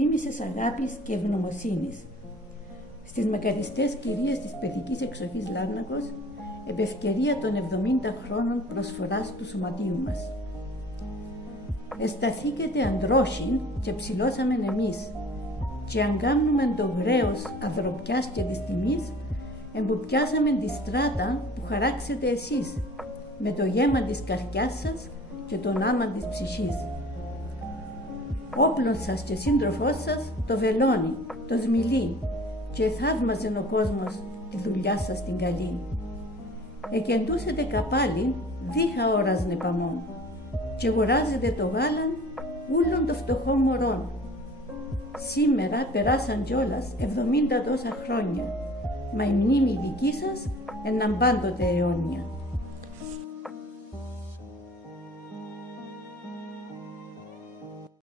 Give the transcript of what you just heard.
θύμησες αγάπης και ευγνωμοσύνης. Στις μακαριστές κυρίες της παιδικής εξοχής Λάρνακος, επευκαιρία των 70 χρόνων προσφοράς του σωματείου μας. Εσταθήκετε αντρόσιν και ψηλώσαμεν εμείς, και αν κάμνουμεν το γραίος αδροπιάς και της τιμής, εμπουπιάσαμεν τη στράτα που χαράξετε εσείς, με το γέμα της καρδιάς σας και τον άμα της ψυχής. Όπλον σας και σύντροφός σας το βελόνι, το σμιλί, και θαύμαζεν ο κόσμος τη δουλειά σας την καλή. Εκεντούσετε καπάλιν δίχα ώρας νεπαμών, και αγοράζετε το γάλαν ούλων των φτωχών μωρών. Σήμερα περάσαν κιόλας 70 τόσα χρόνια, μα η μνήμη δική σας έναν πάντοτε αιώνια.